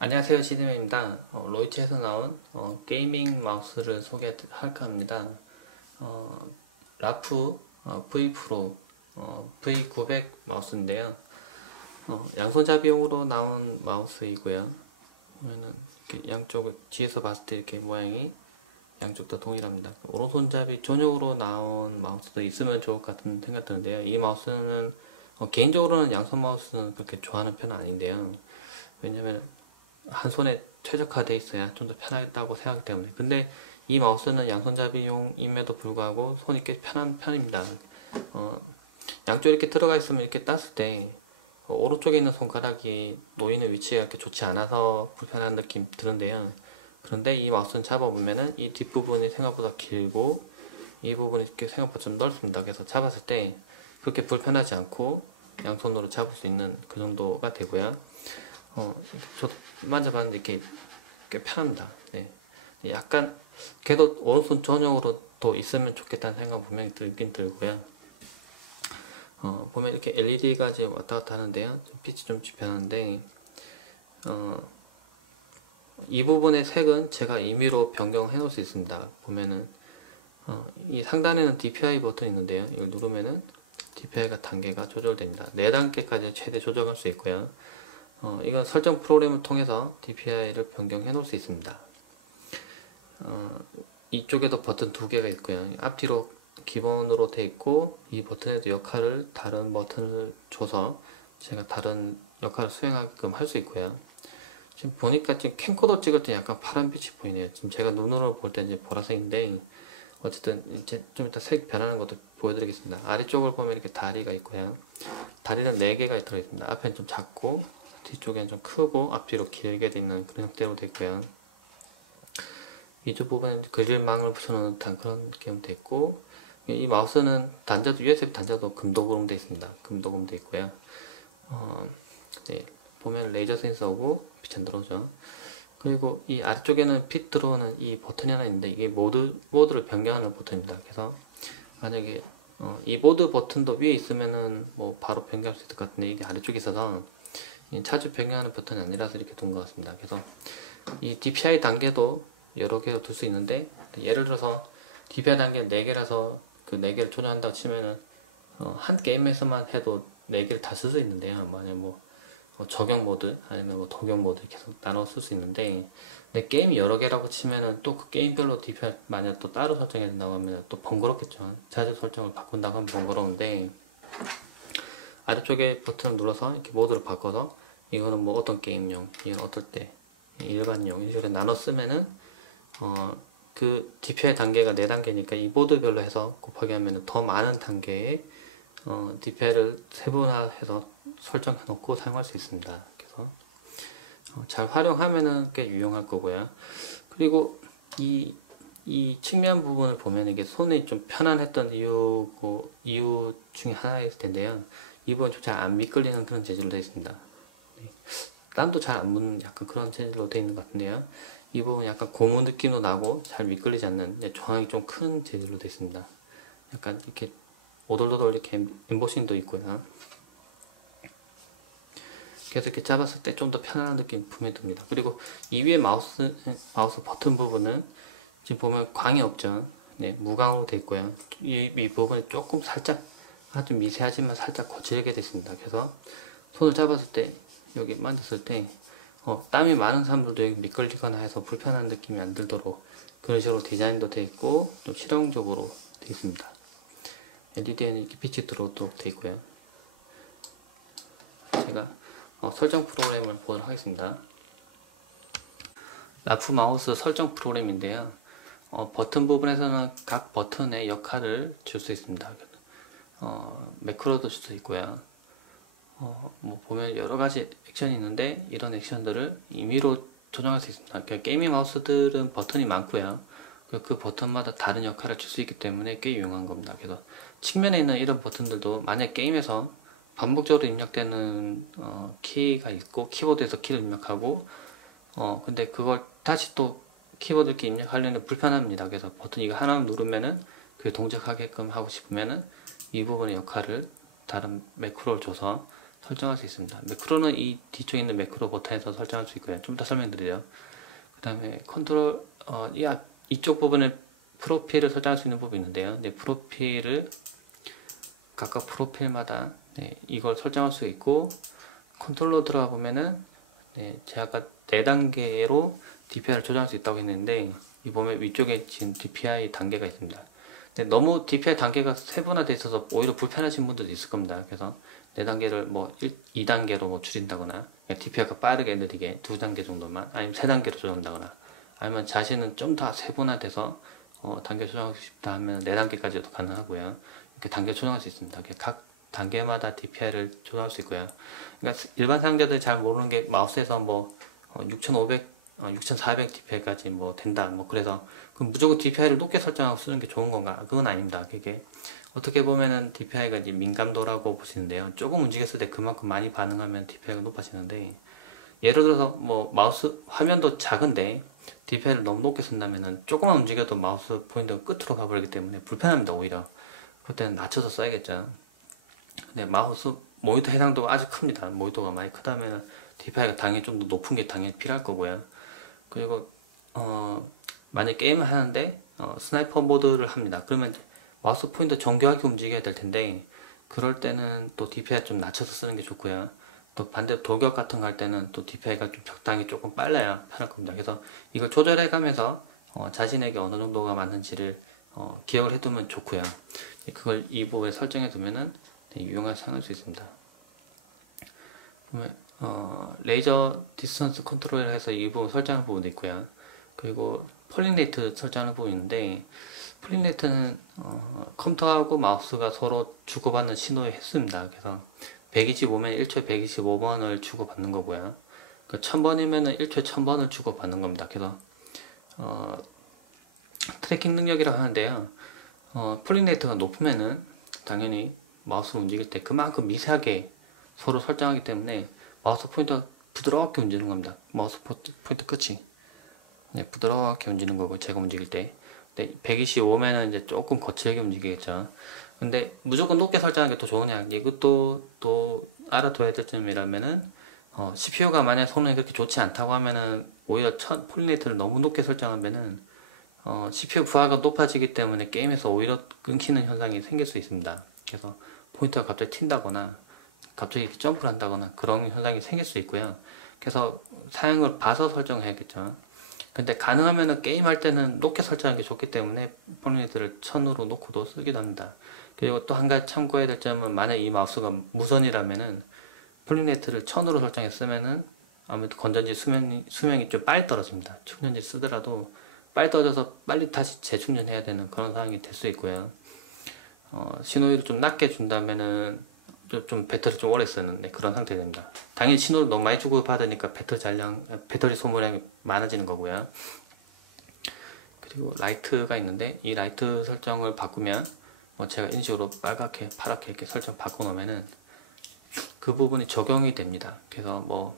안녕하세요, 시드맨입니다. 로이치에서 나온 게이밍 마우스를 소개할까 합니다. 어, 라프 V 프로 V900 마우스인데요. 양손잡이용으로 나온 마우스이고요. 보면은 이렇게 양쪽을 뒤에서 봤을 때 이렇게 모양이 양쪽 다 동일합니다. 오른손잡이 전용으로 나온 마우스도 있으면 좋을 것 같은 생각 드는데요. 이 마우스는 개인적으로는 양손 마우스는 그렇게 좋아하는 편은 아닌데요. 왜냐면 한 손에 최적화되어 있어야 좀 더 편하겠다고 생각하기 때문에. 근데 이 마우스는 양손잡이용임에도 불구하고 손이 꽤 편한 편입니다. 어, 양쪽 이렇게 들어가 있으면 이렇게 땄을 때 오른쪽에 있는 손가락이 놓이는 위치가 이렇게 좋지 않아서 불편한 느낌 드는데요. 그런데 이 마우스는 잡아보면은 이 뒷부분이 생각보다 길고 이 부분이 이렇게 생각보다 좀 넓습니다. 그래서 잡았을 때 그렇게 불편하지 않고 양손으로 잡을 수 있는 그 정도가 되고요. 저도 만져봤는데 이렇게 꽤 편합니다. 네. 약간 걔도 오른손 전용으로 또 있으면 좋겠다는 생각 분명히 들긴 들고요. 보면 이렇게 LED가 이제 왔다 갔다 하는데요. 빛이 좀 변하는데 이 부분의 색은 제가 임의로 변경해 놓을 수 있습니다. 보면은 이 상단에는 DPI 버튼이 있는데요. 이걸 누르면은 DPI가 단계가 조절됩니다. 4단계까지 최대 조정할 수 있고요. 이건 설정 프로그램을 통해서 DPI를 변경해 놓을 수 있습니다. 이쪽에도 버튼 2개가 있고요. 앞뒤로 기본으로 되어 있고, 이 버튼에도 역할을 다른 버튼을 줘서 제가 다른 역할을 수행하게끔 할 수 있고요. 지금 보니까 지금 캠코더 찍을 때 약간 파란빛이 보이네요. 지금 제가 눈으로 볼 때 이제 보라색인데, 어쨌든 이제 좀 이따 색 변하는 것도 보여드리겠습니다. 아래쪽을 보면 이렇게 다리가 있고요. 다리는 4개가 들어있습니다. 앞에는 좀 작고, 뒤쪽에는 좀 크고, 앞뒤로 길게 되어 있는 그런 형태로 되어 있고요. 이쪽 부분에 그릴망을 붙여놓은 듯한 그런 느낌 되어 있고, 이 마우스는 단자도 USB 단자도 금도금 되어 있습니다. 금도금 되어 있고요. 네, 보면 레이저 센서고 빛 안 들어오죠. 그리고 이 아래쪽에는 빛 들어오는 이 버튼이 하나 있는데 이게 모드를 변경하는 버튼입니다. 그래서 만약에 이 모드 버튼도 위에 있으면은 뭐 바로 변경할 수 있을 것 같은데 이게 아래쪽에 있어서 자주 변경하는 버튼이 아니라서 이렇게 둔 것 같습니다. 그래서 이 DPI 단계도 여러 개로 둘 수 있는데 예를 들어서 DPI 단계 4개라서 그 4개를 조정한다고 치면은 한 게임에서만 해도 4개를 다 쓸 수 있는데요. 만약 뭐 적용 모드 아니면 뭐 동경 모드 이렇게 나눠 쓸 수 있는데 근데 게임이 여러 개라고 치면은 또 그 게임별로 DPI 만약 또 따로 설정해야 된다고 하면 또 번거롭겠죠. 자주 설정을 바꾼다고 하면 번거로운데 아래쪽에 버튼을 눌러서 이렇게 모드를 바꿔서 이거는 뭐 어떤 게임용, 이건 어떨 때 일반용 이런 식으로 나눠 쓰면은 그 DPI 단계가 4단계니까 이 모드별로 해서 곱하기 하면 더 많은 단계의 DPI를 세분화해서 설정해 놓고 사용할 수 있습니다. 그래서 잘 활용하면은 꽤 유용할 거고요. 그리고 이 측면 부분을 보면 이게 손이 좀 편안했던 이유 중에 하나일 텐데요. 이 부분 좀 잘 안 미끌리는 그런 재질로 되어 있습니다. 네. 땀도 잘 안 묻는 약간 그런 재질로 되어 있는 것 같은데요. 이 부분 약간 고무 느낌도 나고 잘 미끌리지 않는 조항이 좀 큰 재질로 되어 있습니다. 약간 이렇게 오돌도돌 이렇게 엠보싱도 있고요. 그래서 이렇게 잡았을 때 좀 더 편안한 느낌이 분명히 듭니다. 그리고 이 위에 마우스 버튼 부분은 지금 보면 광이 없죠. 네, 무광으로 되어 있고요. 이 부분이 조금 살짝 아주 미세하지만 살짝 거칠게 되어 있습니다. 그래서 손을 잡았을 때 여기 만졌을 때 땀이 많은 사람들도 여기 미끌리거나 해서 불편한 느낌이 안 들도록 그런 식으로 디자인도 되어 있고 좀 실용적으로 되어 있습니다. LED에는 이렇게 빛이 들어오도록 되어 있고요. 제가 설정 프로그램을 보도록 하겠습니다. 라프 마우스 설정 프로그램인데요. 버튼 부분에서는 각 버튼의 역할을 줄 수 있습니다. 매크로도 줄 수 있고요. 뭐 보면 여러가지 액션이 있는데 이런 액션들을 임의로 조정할 수 있습니다. 그러니까 게이밍 마우스들은 버튼이 많고요. 그 버튼마다 다른 역할을 줄 수 있기 때문에 꽤 유용한 겁니다. 그래서 측면에 있는 이런 버튼들도 만약 게임에서 반복적으로 입력되는 키가 있고 키보드에서 키를 입력하고 근데 그걸 다시 또 키보드 이렇게 입력하려면 불편합니다. 그래서 버튼 이거 하나 누르면은 그게 동작하게끔 하고 싶으면은 이 부분의 역할을 다른 매크로를 줘서 설정할 수 있습니다. 매크로는 이 뒤쪽에 있는 매크로 버튼에서 설정할 수 있고요. 좀 더 설명드리죠. 그 다음에 컨트롤, 이쪽 부분에 프로필을 설정할 수 있는 부분이 있는데요. 네, 프로필을 각각 프로필마다 이걸 설정할 수 있고, 컨트롤로 들어가 보면은 제가 아까 4단계로 DPI를 조정할 수 있다고 했는데, 이 보면 위쪽에 지금 DPI 단계가 있습니다. 근데 너무 DPI 단계가 세분화되어 있어서 오히려 불편하신 분들도 있을 겁니다. 그래서 4단계를 뭐 2단계로 뭐 줄인다거나, DPI가 빠르게 느리게 2단계 정도만, 아니면 3단계로 조정한다거나, 아니면 자신은 좀 더 세분화돼서 단계 조정하고 싶다 하면 4단계까지도 가능하고요. 이렇게 단계 조정할 수 있습니다. 각 단계마다 DPI를 조정할 수 있고요. 그러니까 일반 사용자들이 잘 모르는 게 마우스에서 뭐 6500, 6400 DPI까지 뭐 된다. 뭐 그래서 그럼 무조건 DPI를 높게 설정하고 쓰는 게 좋은 건가? 그건 아닙니다. 그게 어떻게 보면은 DPI가 이제 민감도라고 보시는데요. 조금 움직였을 때 그만큼 많이 반응하면 DPI가 높아지는데, 예를 들어서 뭐 마우스 화면도 작은데 DPI를 너무 높게 쓴다면은 조금만 움직여도 마우스 포인터가 끝으로 가버리기 때문에 불편합니다. 오히려 그때는 낮춰서 써야겠죠. 근데 마우스 모니터 해상도가 아주 큽니다. 모니터가 많이 크다면 DPI가 당연히 좀 더 높은 게 당연히 필요할 거고요. 그리고 만약 게임을 하는데 스나이퍼 모드를 합니다. 그러면 마우스 포인터 정교하게 움직여야 될 텐데, 그럴 때는 또 DPI 좀 낮춰서 쓰는 게 좋고요. 또 반대로 돌격 같은 거 할 때는 또 DPI가 좀 적당히 조금 빨라야 편할 겁니다. 그래서 이걸 조절해 가면서 자신에게 어느 정도가 맞는지를 기억을 해두면 좋고요. 그걸 이 부분에 설정해 두면은 유용하게 사용할 수 있습니다. 그러면 레이저 디스턴스 컨트롤을 해서 이 부분 설정하는 부분도 있고요. 그리고 폴링 레이트 설정하는 부분이 있는데, 폴링 레이트는 컴퓨터하고 마우스가 서로 주고받는 신호의 횟수입니다. 그래서 125면 1초에 125번을 주고받는 거고요. 1000번이면 1초에 1000번을 주고받는 겁니다. 그래서 트래킹 능력이라고 하는데요. 폴링 레이트가 높으면은 당연히 마우스를 움직일 때 그만큼 미세하게 서로 설정하기 때문에 마우스 포인터가 부드럽게 움직이는 겁니다. 마우스 포인터 끝이 부드럽게 움직이는 거고, 제가 움직일 때. 125면은 이제 조금 거칠게 움직이겠죠. 근데 무조건 높게 설정하는 게 더 좋으냐, 이것도 또 알아둬야 될 점이라면은 CPU가 만약 성능이 그렇게 좋지 않다고 하면은 오히려 폴링 레이트를 너무 높게 설정하면은 CPU 부하가 높아지기 때문에 게임에서 오히려 끊기는 현상이 생길 수 있습니다. 그래서 포인터가 갑자기 튄다거나 갑자기 점프를 한다거나 그런 현상이 생길 수 있고요. 그래서 사양을 봐서 설정해야겠죠. 근데 가능하면은 게임할 때는 높게 설정하는 게 좋기 때문에 폴링 레이트를 1000으로 놓고도 쓰기도 합니다. 그리고 또 한 가지 참고해야 될 점은, 만약 이 마우스가 무선이라면은 폴링 레이트를 1000으로 설정했으면은 아무래도 건전지 수명이 좀 빨리 떨어집니다. 충전지 쓰더라도 빨리 떨어져서 빨리 다시 재충전해야 되는 그런 상황이 될 수 있고요. 신호위를 좀 낮게 준다면은 좀 배터리 좀 오래 쓰는 그런 상태 됩니다. 당연히 신호를 너무 많이 주고 받으니까 배터리 소모량이 많아지는 거고요. 그리고 라이트가 있는데, 이 라이트 설정을 바꾸면 제가 인식으로 빨갛게 파랗게 이렇게 설정 바꿔놓으면은 그 부분이 적용이 됩니다. 그래서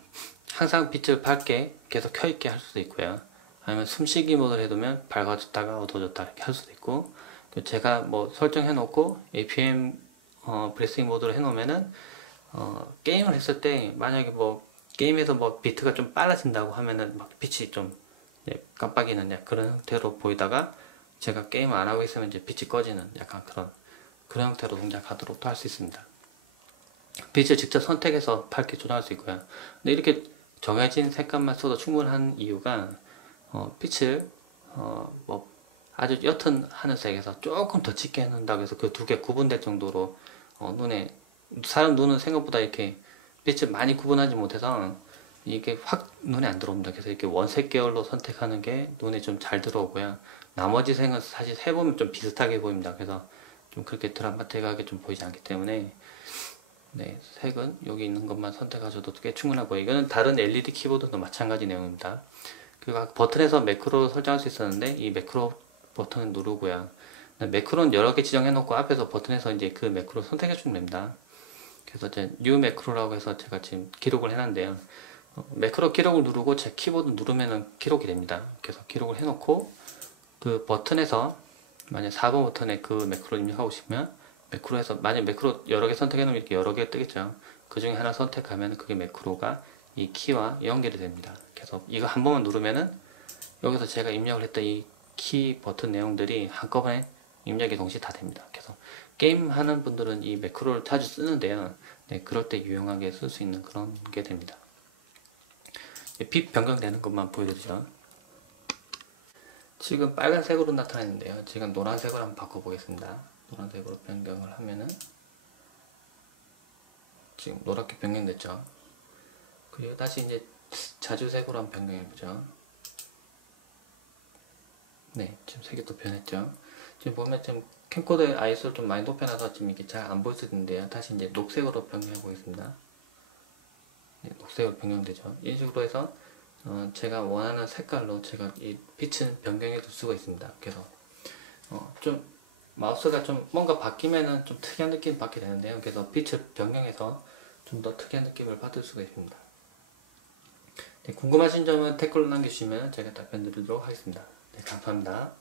항상 빛을 밝게 계속 켜있게 할 수도 있고요. 아니면 숨쉬기 모드를 해두면 밝아졌다가 어두워졌다 이렇게 할 수도 있고, 제가 설정해 놓고 APM 브레싱 모드로 해놓으면은 게임을 했을 때 만약에 게임에서 비트가 좀 빨라진다고 하면은 빛이 좀 깜빡이는 그런 형태로 보이다가, 제가 게임을 안 하고 있으면 이제 빛이 꺼지는 약간 그런 형태로 동작하도록 할 수 있습니다. 빛을 직접 선택해서 밝게 조정할 수 있고요. 근데 이렇게 정해진 색감만 써도 충분한 이유가 빛을 아주 옅은 하늘색에서 조금 더 짙게 해놓는다고 해서 그 두 개 구분될 정도로 사람 눈은 생각보다 이렇게 빛을 많이 구분하지 못해서 이게 확 눈에 안 들어옵니다. 그래서 이렇게 원색 계열로 선택하는 게 눈에 좀 잘 들어오고요. 나머지 색은 사실 해보면 좀 비슷하게 보입니다. 그래서 좀 그렇게 드라마틱하게 좀 보이지 않기 때문에 색은 여기 있는 것만 선택하셔도 꽤 충분하고요. 이거는 다른 LED 키보드도 마찬가지 내용입니다. 그리고 버튼에서 매크로 설정할 수 있었는데, 이 매크로 버튼을 누르고요. 매크로는 여러 개 지정해 놓고 앞에서 버튼에서 이제 그 매크로 선택해 주면 됩니다. 그래서 이제 뉴 매크로라고 해서 제가 지금 기록을 해놨는데요. 매크로 기록을 누르고 제 키보드 누르면은 기록이 됩니다. 그래서 기록을 해 놓고 그 버튼에서 만약 4번 버튼에 그 매크로 입력하고 싶으면 매크로에서, 만약 매크로 여러 개 선택해 놓으면 이렇게 여러 개 뜨겠죠. 그 중에 하나 선택하면 그게 매크로가 이 키와 연결이 됩니다. 그래서 이거 한 번만 누르면은 여기서 제가 입력을 했던 이 키 버튼 내용들이 한꺼번에 입력이 동시에 다 됩니다. 그래서 게임 하는 분들은 이 매크로를 자주 쓰는데요. 네, 그럴 때 유용하게 쓸 수 있는 그런 게 됩니다. 빛 변경되는 것만 보여드리죠. 지금 빨간색으로 나타났는데요. 지금 노란색으로 한번 바꿔보겠습니다. 노란색으로 변경을 하면은 지금 노랗게 변경됐죠. 그리고 다시 이제 자주색으로 한번 변경해보죠. 네, 지금 색이 또 변했죠. 지금 보면 지금 캠코더의 ISO를 좀 많이 높여놔서 지금 이게 잘 안 보일 수 있는데요. 다시 이제 녹색으로 변경해 보겠습니다. 네, 녹색으로 변경되죠. 이런 식으로 해서 제가 원하는 색깔로 제가 이 빛은 변경해 줄 수가 있습니다. 그래서 좀 마우스가 좀 뭔가 바뀌면은 좀 특이한 느낌 받게 되는데요. 그래서 빛을 변경해서 좀 더 특이한 느낌을 받을 수가 있습니다. 네, 궁금하신 점은 댓글로 남겨주시면 제가 답변 드리도록 하겠습니다. 네, 감사합니다.